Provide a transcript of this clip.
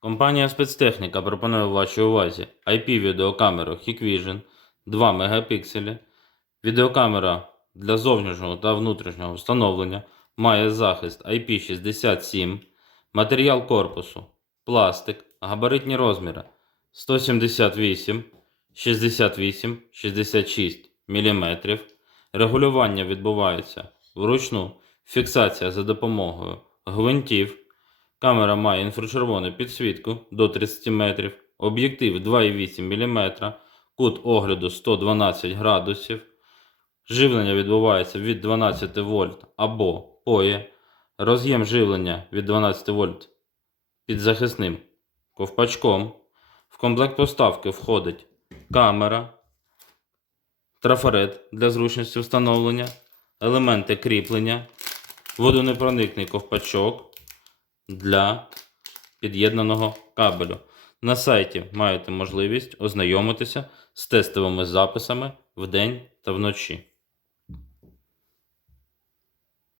Компанія спецтехніка пропонує вашій увазі IP-відеокамеру Hikvision 2 мегапікселі. Відеокамера для зовнішнього та внутрішнього встановлення має захист IP67, матеріал корпусу, пластик, габаритні розміри 178, 68, 66 мм. Регулювання відбувається вручну, фіксація за допомогою гвинтів. Камера має інфрачервону підсвітку до 30 метрів, об'єктив 2,8 мм, кут огляду 112 градусів. Живлення відбувається від 12 вольт або POE. Роз'єм живлення від 12 вольт під захисним ковпачком. В комплект поставки входить камера, трафарет для зручності встановлення, елементи кріплення, водонепроникний ковпачок для під'єднаного кабелю. На сайті маєте можливість ознайомитися з тестовими записами вдень та вночі.